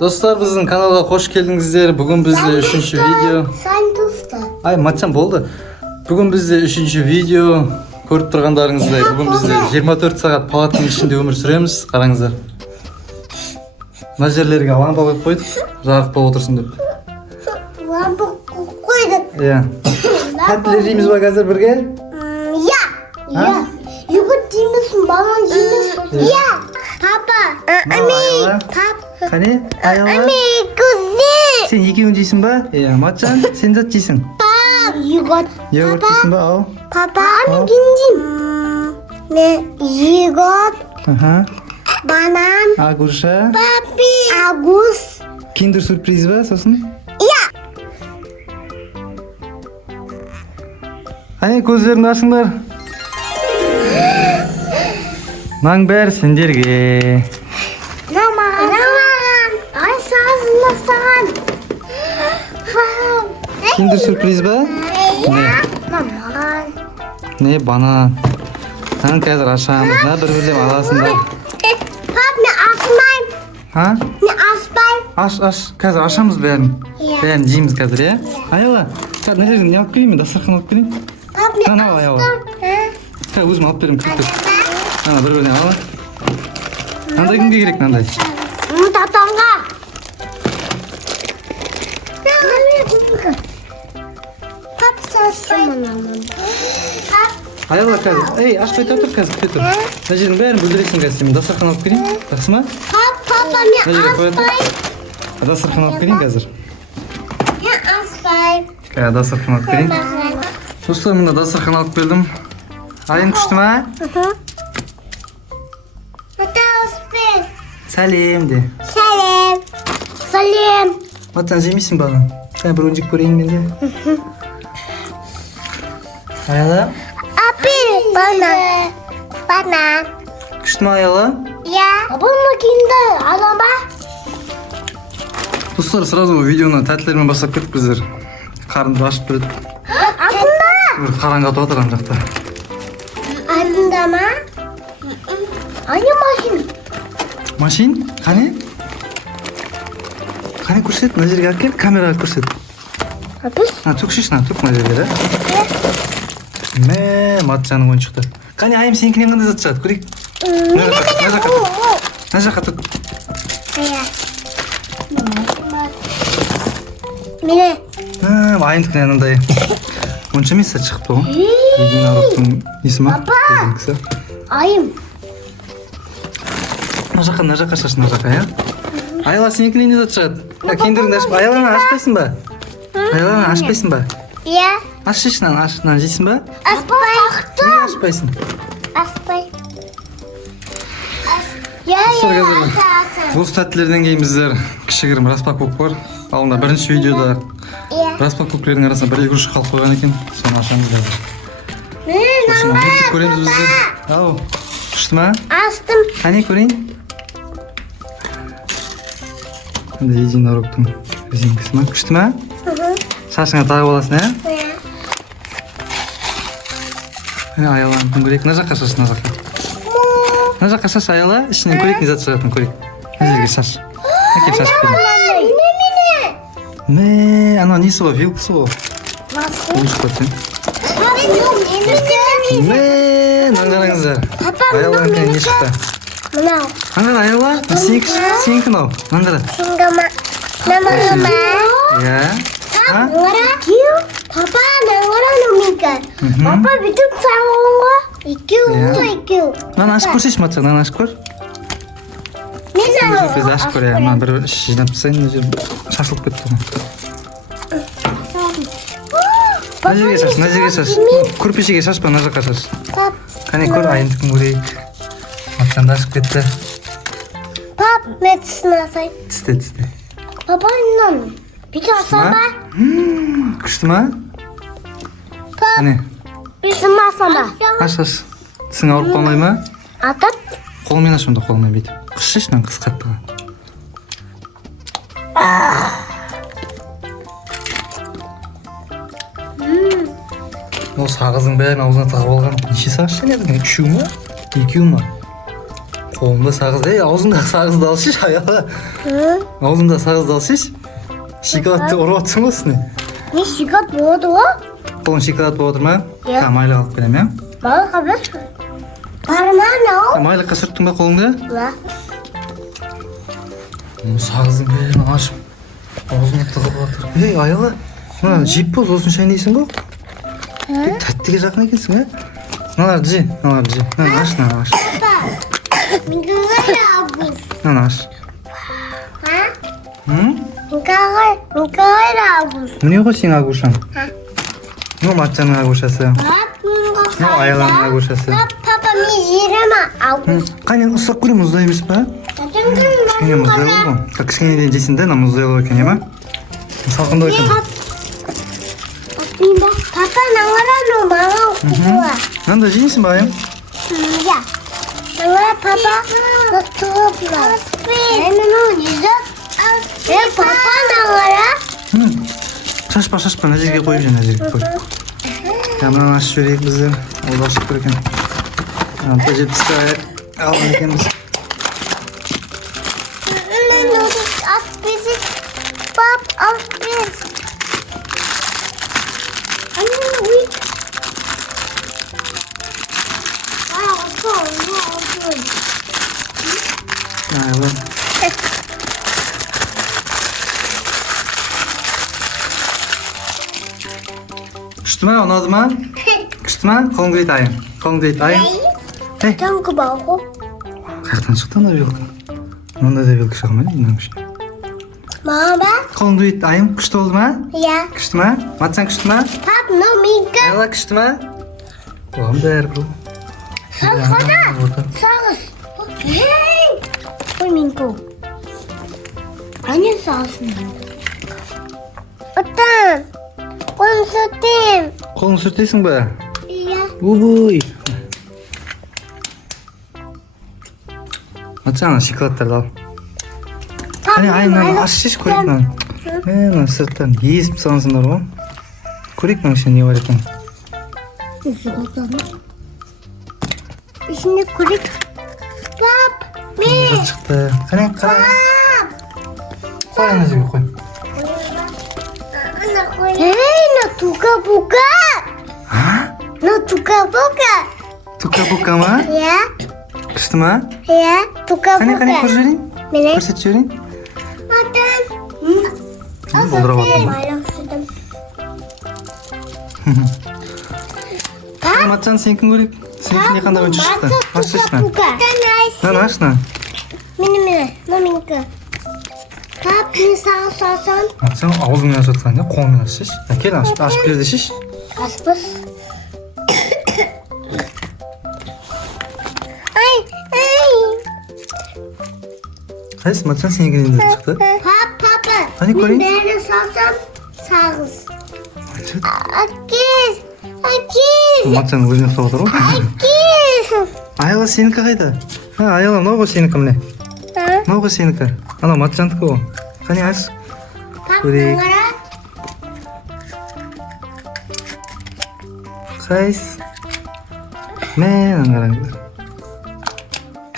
Dostlar bizning kanalga hoş geldingizler. Bugün bizde 3. video. Sen dosta. Ay matçam boldu. Bugün bizde 3. video. Көрүп тургандарыңыздай, бүгүн бизде 24 саат палатанын ичинде өмүр сүрөбүз. Караңыздар. Мына жерлерге лампа коюп койдук, жагып болуп отурсун деп. Лампа койдук. Иә. Тәттілер жейміз ба қазір бірге? Я. Югурт жеймісің, балан жеймісің? Я. Папа. Қане? Айала? Кузи. Сен екеуін жейсің ба? Иә, матчан, сен зат жейсің. Йогурт. Йогурт жейсің ба? Ал. Папа. Гинжим. Ne? Йогурт. Банан. Агуша. Папи. Агус. Киндер сюрприз ба сосын? Я. Ане көздеріңді ашыңдар. Мынаның бәрі сендерге. Намаған. Ай саған. Киндер сюрприз ба? Намаған. Не, банан. Мынаның қазір ашамыз. Мына бір-бірлеп аласыңдар. Пап, мен асмайм. Ha? Мен аспайм. Аш. Қазір ашамыз бәрін. Иә. Бәрін жейміз қазір, иә? Айла. Мына жерден не алып келейін мен? Дастархан алып келейін. Пап, мен Ана ал, Айла. Өзім алып беремін, кіріп. Ана бір-біріне ал. Мынандай кімге керек мынандай? Татаңға. Пап, сасым. Айла қазір. Ей, ашпай тұр қазір, кете тұр. Мына жердің бәрін бүлдіресің қазір. Мен дастархан алып келейін. Жақсы ма? Папа, мен аспайм. Дастархан алып келейін қазір. Мен аспайм. Дастархан алып келейін. Достар, мында дастархан алып келдім. Айым күшті ма? Ата аспайм. Сәлем де. Салем. Маттан жемейсің бағы? Сән бір өнжек көрейін мен де. Айла? Апел. Банан. Күшті ма Айла? Я. Bunu kimde? Alama. Достар, сразу видеоны тәттілермен бастап кеттік біздер. Қарынды ашып береді. Артында. Қараңғы атып жатыр ана жақта. Артында ма? Ане машин. Машин? Қане? Қане көрсет, мына жерге алып кел, камераға көрсет. Апыз? Төкшеш, төк мына жерге, да? Мә, матчаның ойыншықтар. Қане, айым сенікінен қандай зат шығады, көрейік. Мына жаққа төк. Міне. Айымдікінен анандай. Онша емес зат шығыпты ғой. Единорогтың несі ма? Айым. Мына жаққа шаш, мына жаққа, иә? Айла, сенікінен не зат шығады? Кендеріңді ашып, Айланы ашпайсың ба? Айланы ашпайсың ба? Я. Аш шешінен, ашынан жейсің ба? Аспай. Неге ашпайсың? Аспай. Осы тәттілерден кейін біздер кішігірім распаковка бар. Алдында бірінші видеода распаковкалардың арасында бір игрушка қалып қойған екен. Соны ашамыз қазір. Сосын мультик көреміз біздер. Ау, күшті ма? Астым. Қане көрейін? Мында единорогтың резинкасы ма? Күшті ма? Шашыңа тағып аласың, ә? Аяланы көрейік. Мына жаққа шаш, мына жаққа. Мына жаққа шаш, Аяла. Ішінен көрейік, не зат шығатын көрейік. Мына жерге шаш. Әкеп шашып келin. Мә, ана несі ғой, вилкасы ғой. Ойыншық бат, сен. Мә, мынаны қараңыздар. Аяланың кәне не шықты? Мынау. Мынаны қара, Аяла. Сенікі мынау. Мынаны қара. Намағама. Иә. Папа, наңғара номинка. Папа, бүтіп саңғынға. Екеу. Мынаны ашып көрсейші, матша, мынаны ашып көр. Мен Сюрприз ашып көр, иә. Мына бір іш жинап тастайын, мына жер шашылып кетті ғой. Мына жерге шаш. Көрпешеге шашпа, мына жаққа шаш. Қане көр, айындікін көрейік. Матшанды ашып кетті. Пап, мен тісін асай. Тісте. Папа, нан. Бүті асаба. Күшті ма? Қане, Тісін асаба. аш. Тісің ауырып қалмай ма? Атып. Қолмен аш онда, қолмен бүйтіп. Қыс шешінен қыс қаттыға. Ол сағыздың бәрін аузына тағып алған. Неше сағыз ішіне біздің? Үшеу ма? Екеу ма? Қолыңда сағыз. Аузында сағызды алшыш, аяла. Аузында сағызды алшыш. Шоколадты ұрып атсың ба үстіне? Не шоколад болады ғой? Қолың шоколад болып отыр ма? Иә. Майлы алып берем, иә? Балға бір. Барма анау. Майлыққа сүрттің ба қолыңда? Ла. Сағыздың бәрін ашып, аузына тығып жатыр. Аяла, мына жеп боз, осын шайнайсың ғой? Тәттіге жақын екенсің, ә? Мыналарды же. Мынаны аш. Папа, мен қалай абыз? Мынаны аш. Ha? Мен қалай абыз? Міне ғой сен агушаң? Ha? Мынау Матчанның агушасы. Мынау Аяланың агушасы. Папа, мен жерім абыз. Қане, ұстап көрем, мұздай емес па? Кішкене мұздай ғой ғой. Кішкенеден жейсің де, мұздай ғой екен, ема? Салқындау екен. Папа, наңғарану маған құтыла. Мынанда жейсің ба, айым? Ja. Наңғара папа, құтыла. Мен ол жезіп. Папа, наңғара. Шашпа, мына жерге қойып жен, мына жерге қойып. Мынаны ашып жіберейік біздер. Ол ашып тұр екен. Anta жетпісті аяқ алған екенбіз. Pap, afbez. Ayla. Күшті ма, ұнады ма? Күшті ма? Қолың дейт айым. Қолың дейт айым. Таңқы бағы. Қаяқтан шықты ана белгі? Мында да белгі шығымайды, мына күшті. Мама? Қолың дейт айым. Күшті болды ма? Ja. Күшті ма? Матсан күшті ма? Pap, no minke. Айла күшті ма? Оған бәрі бұл. Сағыз. Ой, минко. Ане сағызын. Отан. Қолын сүртем. Қолың сүртесің ба? Ja. Убуй. Матсан шоколадтарды ал. Қане айымнан ашшыш көрейік мынаны. Мына сырттан езіп салынсыңдар ғой. Көрейік мына ішінде не бар екен. İçinde kurik. Pap, Құмырат шықты. Қане қара. Қой ана жерге қой. Эй, на тука-бука. На тука-бука. Тука-бука ма? Я, Күшті ма? я, тука-бука. Қане көріп жіберейін? Мені. Көрсетіп жіберейін? Atan. Болдырап атырмын. Матсан сенікін көрейік. Сенікіне қандай ойыншы шықты? Ашшышна. Мынаны ашна. Мені, номинка. Пап, мен саған сасам. Матсан аузыңмен ашып жатқан, қолыңмен ашшыш. Кел ашып берді шеш. Аспыз. Ай. Қайсы Матсан сенікіне де шықты? Папа. Hani Мен көрейін? бәрі сасам. Сағыз. Матсан Акиз. Матсан өзіне ұстап отыр ғой. Акиз. Айла сенікі қайда? Айла мынау ғой сенікі міне. Мынау ғой сенікі. Ана Матсандікі ғой. Қане аш. Пап, Көрейік. наңғара. Қайсы? Мен қараңыздар.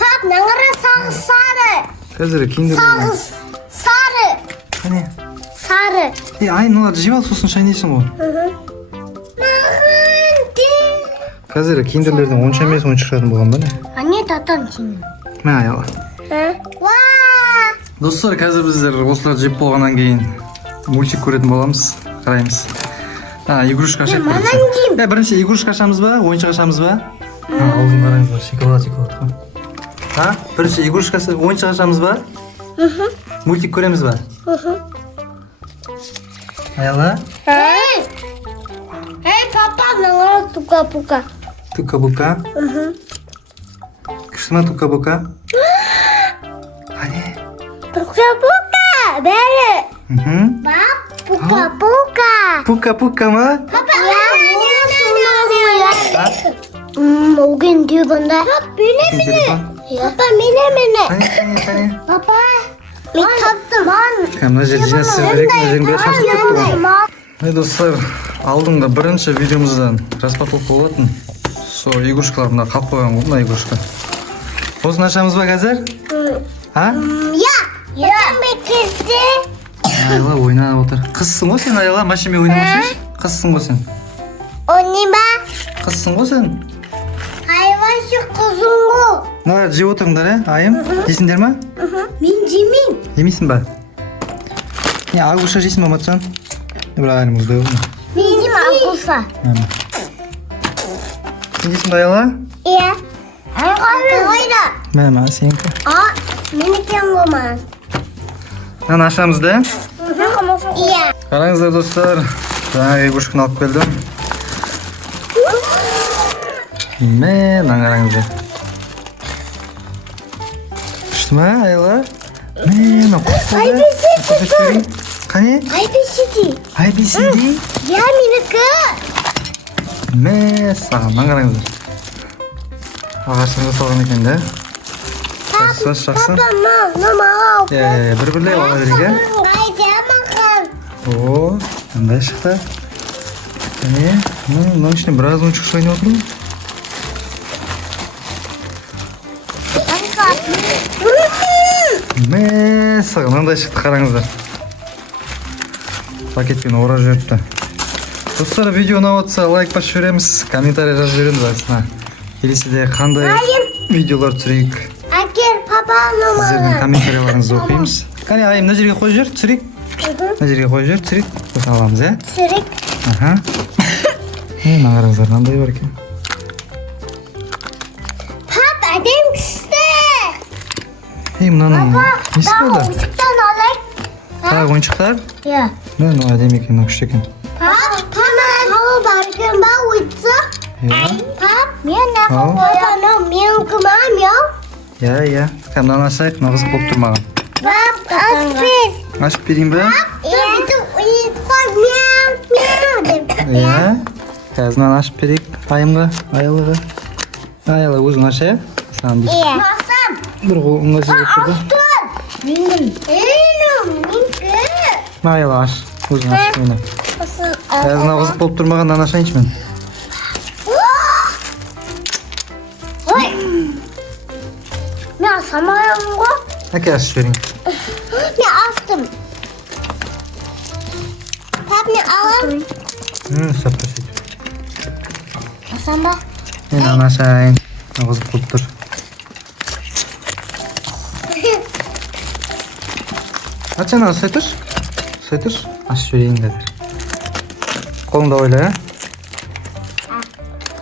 Пап, наңғара сағыз сары. Қазір киндер. Сағыз сары. Қане? Сары. Ай, мыналарды жеп ал, сосын шайнайсың ғой. Маған де. Қазір киндерлердің онша емес ойыншық шығатын болған ба не? Ане татан сен. Мә айла. Ва. Достар, қазір біздер осыларды жеп болғаннан кейін мультик көретін боламыз. Қараймыз. Игрушка ашайық бірінші. Бірінші игрушка ашамыз ба? Ойыншық ашамыз ба? Аузын қараңыздар, шоколад ғой. Бірінші игрушкасы ойыншық ашамыз ба? Мультик көреміз ба? Айла? Эй, папа, наңғара тука-бука. Тука-бука. Күшті ма тука-бука? Қане? Тука-бука. Бәрі. Бап, пука-пука. Пука-пука ма? Папа, оген диyor bunda. Papa, mene. Papa, mene. Қане? Papa, мен таптым. Мына жер жинасы керек, мына жерін бәрі шашып кетті ғой. Достар, алдыңда бірінші видеомыздан распаковка болатын. Сол игрушкалар мына қалып қойған ғой, мына игрушка. Olsun açamız bak hazır. Ha? Ya. Bekirdi. Ayla oynayıp otur. Kızsın o sen Ayla maşinme oynamışsın. Kızsın o sen. O ne be? Kızsın o sen. Hayvan şu kuzungu. Ne jep oturыңдар he? Ayım. Yesіңдер ма? Мен жемеймін. Yemeysin be. Ya aguşa jeysin mi Matcan? Bırak elimizde yok mu? Мен жеймін алқұлса. Sen jeysin be Ayla? Иә. Қайда? Meme seninki. Менікі болмаған. Lan aşağımızda. Иә. Karangızlar dostlar. Ben eguşkunu alıp geldim. Men karangızlar. Düştü mü Ayla? Men kutu. Kani? Айбесіде. IBCD. Иә, менікі. Men sağından karangızlar. Ağaçlarına salgan eкен de. Жақсы, жақсы. мама. Bir-бірлеп ала берейік, Қайда маған? О, қандай шықты. Міне, мынаның ішінде біраз ойыншық ойнап отырмын. Мә, саған мынандай шықты қараңыздар. Пакетпен орап жіберіпті. Достар, видео ұнап жатса лайк басып жібереміз, комментарий жазып жіберіңіз астына. Келесіде қандай видеолар түсірейік. Әкел, папа, Сіздердің мама. комментарийларыңызды оқимыз. Қане айым, мына жерге қойып жібер, түсірейік. Мына жерге қойып жібер, түсірейік. Сосын аламыз, ә? Сүрек. Аха. Мына қараңыздар, қандай бар екен. Пап, әдем кісті. Мынаның несі болды? Ойсықтан алайық. Тағы ойыншықтар? Иә. Мына әдемі екен, мына күшті екен. Пап, тағы бар екен ба ойсы? Иә. Пап, мен Ал. нақы қойғаны мен күмам, яу. Иә. Мынаны ашайық, мына қызық болып тұр маған. Пап, аспес. Ашып берейін бе? Иә. Қазір мынаны ашып берейік айымға, Айлаға. Айла өзің аша, иә? Саған дейін. Иә. Масам. Бір қолыңға сіз отырды. Айла аш, өзің ашып мені. Қазір мына қызық болып тұр маған, мынаны ашайыншы мен. Мен асамайым ғой. Әке ашып берейін. Мен астым. Пап, мен алам. Ұстап көрсет. Асам ба? Мен мынаны ашайын. Мына қызық болып тұр. Aç ana, saytır. Saytır. Aç şöyle indir. Kolunu da öyle.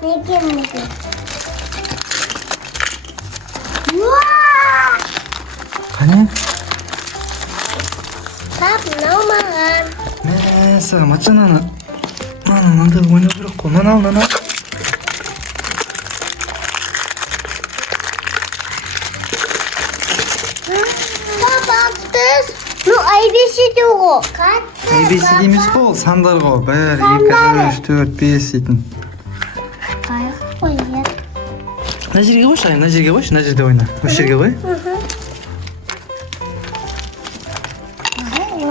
Ne gelmedi? Hani? Pap, ne olmadan? Ne sağım aç ana. Lan da oyna bırak. Kolundan al lan. Pap, attız. Ну, айбесіде ғой. ABC дейміз қол, сандар ғой. 1, 2, 3, 4, 5 дейтін. Мына жерге қойшы, мына жерге қойшы, мына жерде ойна. Осы жерге қой.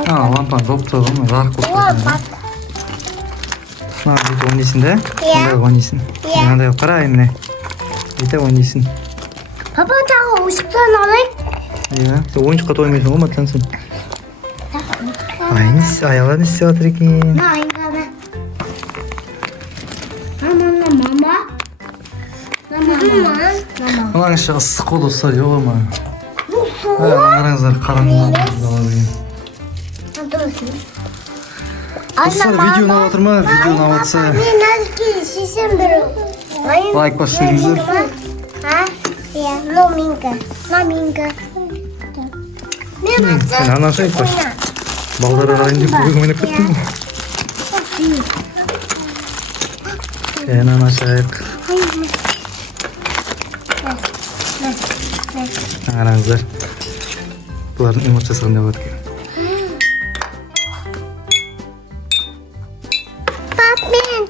Лампаны жоғып тұрған, жарық болып тұрған. Мына бүйтіп ойнайсың да? Мындай ойнайсың. Мынандай қара міне. Бүйтіп ойнайсың. Папа, тағы ойсықтан алайық. Иә, ойыншыққа тоймайсың ғой, Матлан сен. Аяла не істеп жатыр екен? Мама. Мама. Мынаның іші ыстық қой достар, жоқ ма? Қараңыздар, қараңыздар. Достар, видео ұнап отыр ма? Видео ұнап отса Мен әзірге шешем бір. лайк басып жіберіңіздер. Иә, номинка. Мен Сен ана ашайық қош. Балдар арайын деп бүгін ойнап кеттің. Сен ана ашайық. Қараңыздар. Бұлардың эмоциясы қандай болады екен. Пап, мен.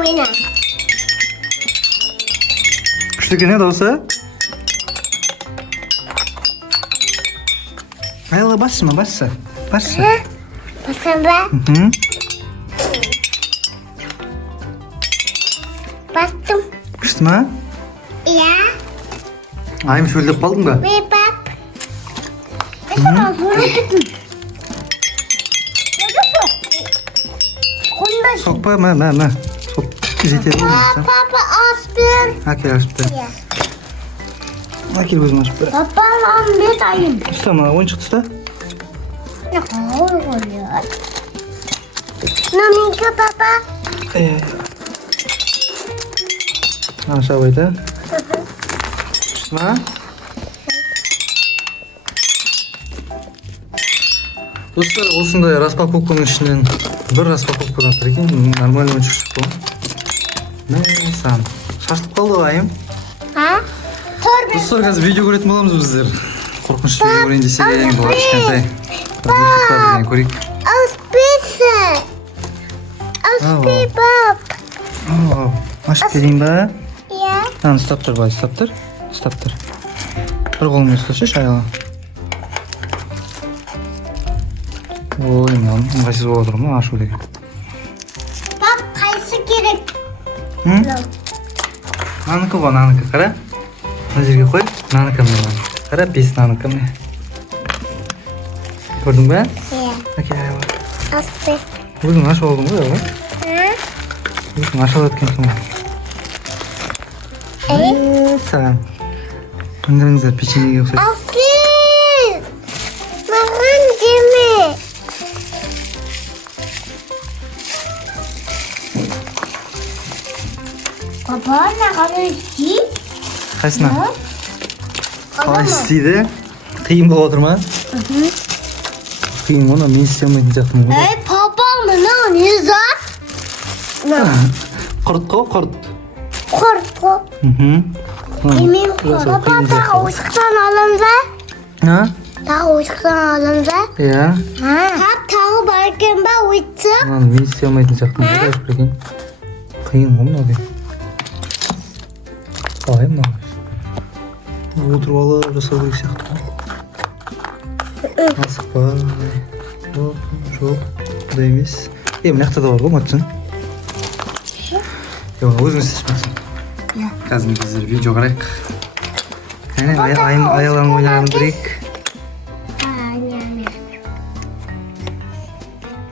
Ойна. Күшті екен дауысы? Айла басшы ма, басшы. Басам ба? Мхм. Kısma. Ya. Ayım şöyle kaldın mı? Ve bak. Mesela sonra tutun. Sokpa ma. Sok. Jeter olur sen. Papa aspirin. Akil açıp ver. Ya. Akil gözünü açıp ver. Papa lan ne dayım? Usta mı? Oyuncak usta. Ne kadar oluyor? Naminka papa. Aşağı koydu. Kısma. Dostlar осындай распаковканың ішінен бір распаковкадан тұр екен нормальный ойыншық шықты ғой. Мә сан шашылып қалды ғой айым. Ha? Torba. Достар қазір видео көретін боламыз біздер. Қорқынышты видео көрейін десек ең болар кішкентай. Ойыншықтар көрейік. Auspisse. Auspisse pap. Ашып берейін ба? Ya. Мынаны ұстап тұр былай ұстап тұр. Ұстап тұр. Бір қолыңмен ұсташы шайыла. Ой, мынаны ыңғайсыз болып отыр ғой ашу деген. Pap kayısı gerek. Наныкі ғой, наныкі. Қара. Мына жерге қой. Наныкі міне. Қара, бес наныкі міне. Көрдің бе? Ya. Әке, аяла. Auspisse. Өзің ашып алдың ғой, аяла. Ha? Өзің ашып өткенсің ғой. Саған. Қыңғырыңыздар печеньеге ұқсайды. Auspisse. Mağan deme. Baba ne kadar iyi? Қайсына? Ha? Қалай істейді? Қиын болып отыр ма? Қиын оны мен істей алмайтын сияқтымын ғой. Hey papa mı ne zat? Ne? Құрт қой, құрт. Korku. Emin papa daha uşaktan alınca. Ha? Daha uşaktan alınca. Иә. Ha tağı barken ba uçtu. Мынаны мен істей алмайтын сияқтымын ғой ашып берген. Қиын ғой мынау деген. Қалай мынау? Отырып алып жасау керек сияқты ғой. Асықпай. Жоқ, бұндай емес. Мына жақта да бар ғой матчын. Өзің істешмексің. Қазір біздер видео қарайық. Аяланың ойнағанын көрейік.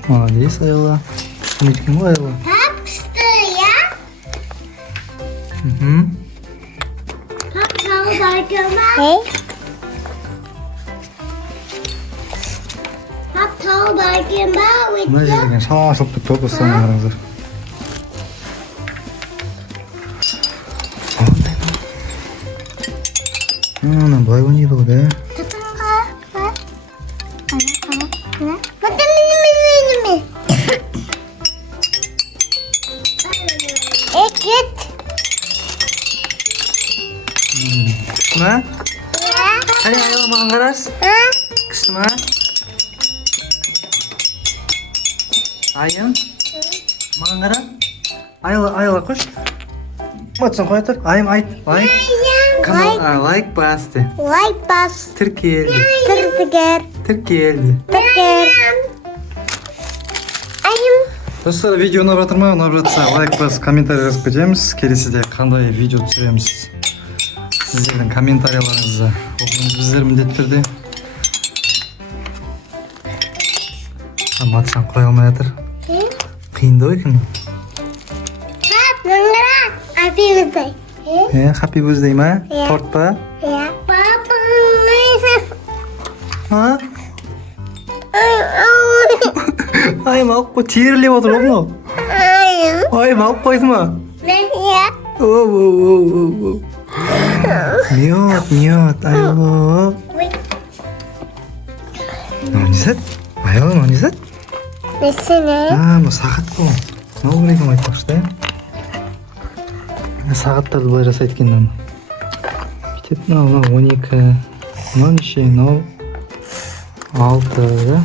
Молодец, Аяла. Не екен ғой Аяла. Pap pişti ya. Pap tağı barken ba. Hey. Pap tağı barken ba Мына uçtu. жерден шашылып кетті ғой достар қараңыздар. Ана былай ойнайды ғой да. Git. Кісіма? Қане Аяла маған қарас. Кісіма? Айым? Маған қара. Аяла қош. Матсын қоя тұр. Айым айт. Лайк. Канал лайк басты. Like bas. Тіркелді. Tırtıger. Тіркелді. Tırtıger. Ayım. Достар, видео ұнап жатыр ма? Ұнап жатса лайк бас, комментарий жазып кетеміз. Келесіде қандай видео түсіреміз. Сіздердің комментарийларыңызды оқимыз біздер міндетті түрде. Матсан қоя алмай жатыр. Қиындау екен. Pap nangara. Happy birthday. Happy birthday ма? Торт па? Ya. Papa neyse. А? Айым алып қой, терілеп отыр ғой мынау. Айым алып қойды ма? Ne ya? Оу. Мед, Аяла. Мынау не зат? Аяла, мынау не зат? Nesine? Мынау сағат қой. Мынау керек екен айтпақшы да. Сағаттарды былай жасайды екен мынаны. Бүйтіп мынау 12. Мынау неше? Мынау 6.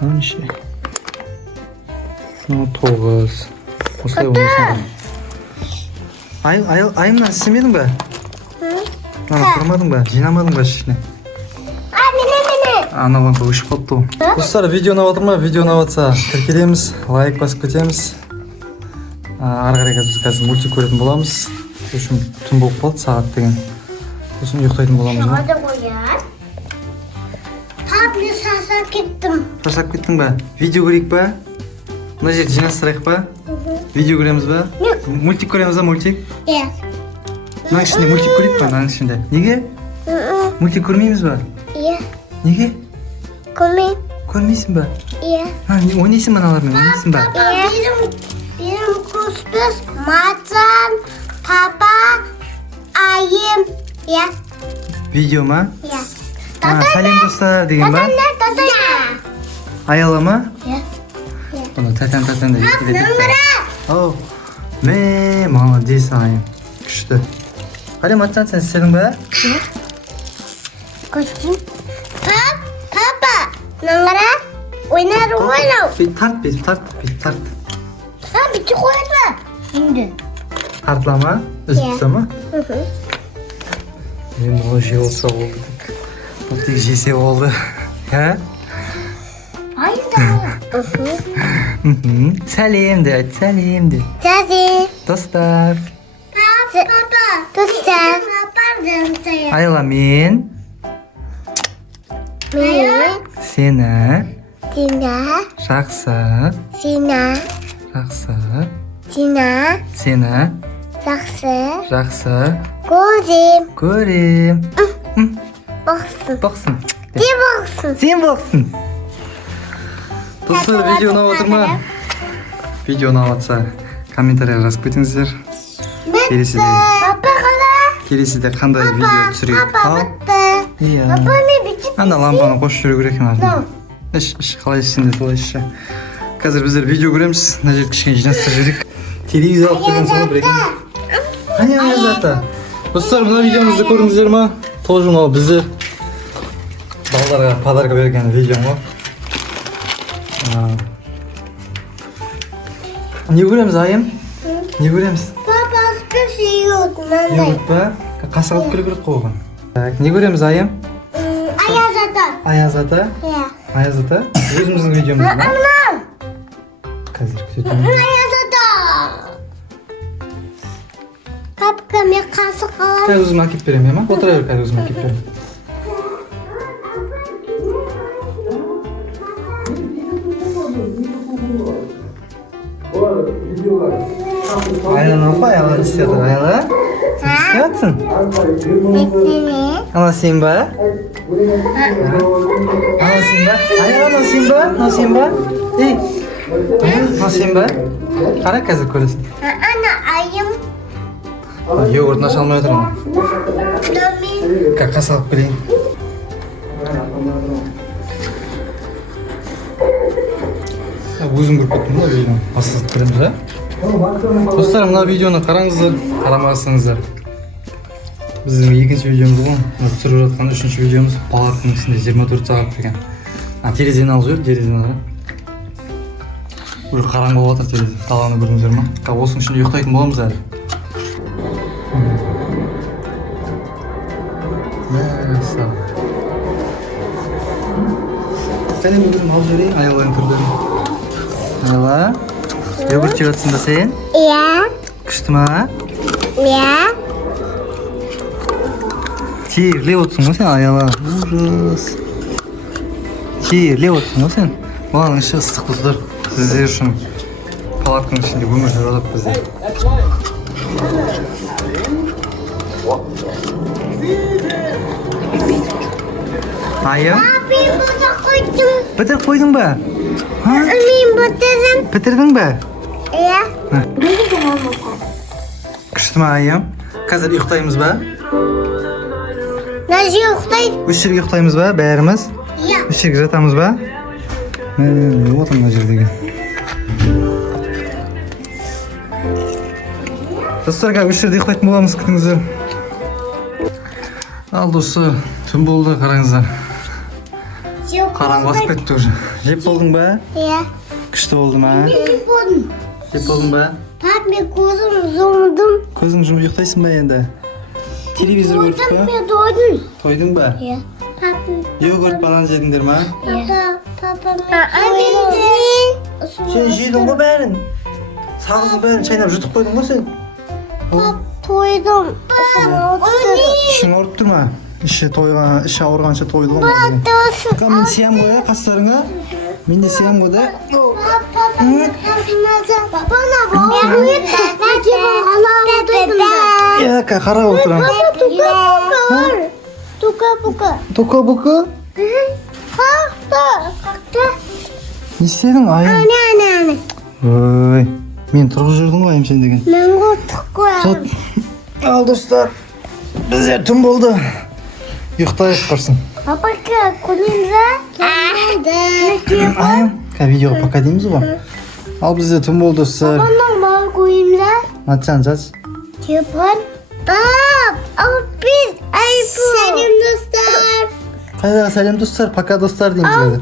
Мынау неше? Мынау 9. Осылай болмасын. Айымнан істемедің ба? Тұрмадың ба? Жинамадың ба ішіне? Анаған өшіп қалыпты ғой. Достар, видео ұнап отыр ма? Видео ұнап жатса тіркелеміз, лайк басып кетеміз. Ары қарай қазір мультик көретін боламыз. Сосын түн болып қалды сағат деген. Сосын ұйықтайтын боламыз. Hadi koyar. Tablet sasa gittim. Шаршап кеттің ба? Видео көрейік па? Мына жерді жинастырайық па? Видео көреміз ба? Мультик көреміз ба, мультик? Yes. Мынаның ішінде мультик көрейік па, мынаның ішінде? Неге? Мультик көрмейміз ба? Iya. Неге? Komik. Көрмейсің ба? Iya. Ойнайсың ба аналармен, ойнайсың ба? Iya. Benim kuskus macan, papa, ayam. Ya. Видео ма? Ya. Сәлем достар деген ба? Tata. Аяла ма? Ya. Оны татан деп жетеледік. Numara. Ау. Мә, молодец айым. Күшті. Қане матчан сен істедің ба? Koşayım. Papa. Numara. Oynar. Бүйтіп тарт, тарт. Ha bitti koyma. Şimdi. Тартыла ма? Үзіп Иә. тұса ма? Hı. Мен бұл жей olsa болды. Бұл тек жесе болды. Ә? Hayda. Сәлем де айт, сәлем де. Daddy. Достар. Papa. Dostlar. Pardon saya. Айла мен сені Sina. жақсы, Sina. сені Saksı. жақсы Gözüm. көрем. Baksın. Бақсын. Bir baksın. Сен бақсын. Достар, видео ұнап отыр ма? Видео ұнап жатса комментарийға жазып кетіңіздер. Келесіде қандай видео түсірейік? Ал. Иә. Papa ne biçim? Ана лампаны қосып жүру керек ана. Іш, қалай ішсін де солай ішші. Қазір біздер видео көреміз. Мына жерді кішкене жинастырып жіберейік. Телевизор алып келген соны бір екен. Қане Аязата? Достар, мына видеомызды көрдіңіздер ма? Тоже мынау біздер балаларға подарка берген видео ма? Не көреміз, айым? Не көреміз? Papa sıkışıyor. Не көріп па? Қасық алып келу керек қой оған. Так, не көреміз, айым? Ayazata. Аязата? Ya. Аязата? Өзіміздің видеомыз ба? Anam. Қазір күтетемін. Ayazata. Kapka мен қасық аламын. Қазір өзім әкеп беремін, ма? Отыра бер, қазір өзім әкеп беремін. Ayla apa? Ayla istiyorsun Ayla? İstiyorsun? Seni. Ana Simba? Ana Simba? Ayla ana Simba? Ana Simba? İyi. Ana Simba? Qara қазір көресің. Ana ayım. Йогуртын аша алмай отырмын. Domin. Қақас алып келейін. Өзім көріп кеттім ғой видеоны. Асылып көреміз, а? Достар, мына видеоны қараңыздар, қарамасаңыздар. Біздің екінші видеомыз ғой. Түсіріп жатқан үшінші видеомыз палатының ішінде 24 сағат деген. Терезені алып жібер, терезені алып. Уже қараңғы болып жатыр терезе. Даланы көрдіңіздер ма? Осының ішінде ұйықтайтын боламыз әлі. Мәссаған. Сәлем өзім алып жіберейін, Айланың түрлерін. Айла, йогурт жеп жатсың ба сен? Ya. Күшті ма? Ya. Терлеп отырсың ғой сен, Айла. Ужас. Терлеп отырсың ғой сен. Баланың іші ыстық достар. Сіздер үшін палатканың ішінде өмір сүріп жатырық біздер. Айым, Abim burada koydum. бітіріп қойдың ба? Abim bitirdim. Бітірдің ба? Ya. Күшті ма айым? Қазір ұйықтаймыз ба? Nasıl yoktaydı? Үш жерге ұйықтаймыз ба бәріміз? Ya. Үш жерге жатамыз ба? Не отыр мына жердегі? Достар, үш жерде ұйықтайтын боламыз, күтіңіздер. Ал достар, түн болды, қараңыздар. Қараңғы басып кетті уже. Жеп болдың ба? Ya. Күшті болды ма? Телефон. Жеп болдың ба? Papi gözüm zoomladım. Көзің жұмып ұйықтайсың ба енді? Телевизор көріп Doydum па? ya doydum. Тойдың ба? Ya. Papi. Йогурт банан жедіңдер ма? Ya. Papa. Abi. Сен жедің ғой бәрін. Сағыздың бәрін шайнап жұтып қойдың ба сен? Toydum. Ішің ауырып тұр ма? Іші ауырғанша тойды ғой. Мен сиям ғой, қастарыңа. Мен де сиям ғой да. Қарап отырам. Тука-бука? Не істедің, айым? Ой, мен тұрғыз жүрдім ғой, айым сен деген. Жат. Ал достар, біздер түн болды. Ұйықтайық қарсын. Айым, видеоға пока дейміз ғой. Ал біздер түн болды достар. Атжан, жат. Қайдағы сәлем достар, пока достар дейміз ғой.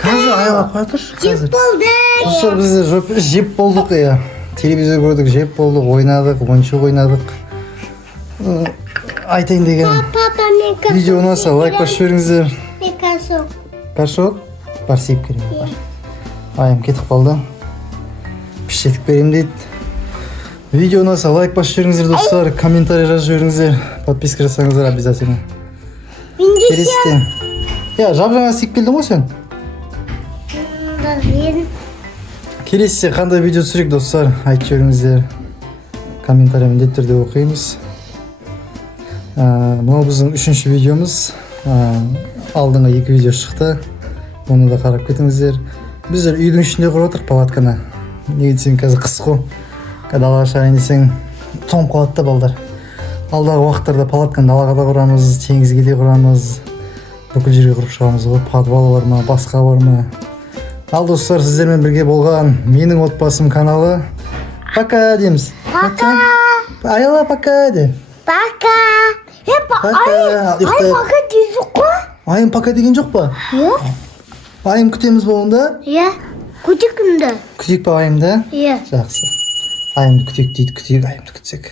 Қазір аяға қоя тұршы, қазір. Достар, біздер жеп болдық, телевизор көрдік, жеп болдық, ойнадық, ойыншық ойнадық. Айтайын деген. Видео ұнаса лайк басып жіберіңіздер. Кашок? Бар сеп керем. Айым кетіп қалды. Пішетіп берем дейді. Видео ұнаса лайк басып жіберіңіздер достар. Комментарий жазып жіберіңіздер. Подписка жасаңыздар обязательно. Келесіте. Жап-жаңа сеп келдің ғой сен? Келесіте қандай видео түсірек достар? Айтып жіберіңіздер. Комментарий міндетті түрде оқимыз. Мынау біздің 3-ші видеомыз. Алдыңға 2 видео шықты. Оны да қарап кетіңіздер. Біздер үйдің ішінде құрып отырық палатканы. Неге десең қазір қыс қой. Далаға шығайын десең тоңып қалады да балдар. Алдағы уақыттарда палатканы далаға да құрамыз, теңізге де құрамыз. Бүкіл жерге құрып шығамыз ғой. Подвал бар ма, басқа бар ма. Ал достар, сіздермен бірге болған менің отбасым каналы. Пока дейміз. Пока. Аяла пока де. Пока. Айым пока деген жоқ па? Айым күтеміз ба онда? Күтік кімді? Күтейік па айымды? Иә. Жақсы. Айымды күтейік дейді, күтейік айымды күтсек.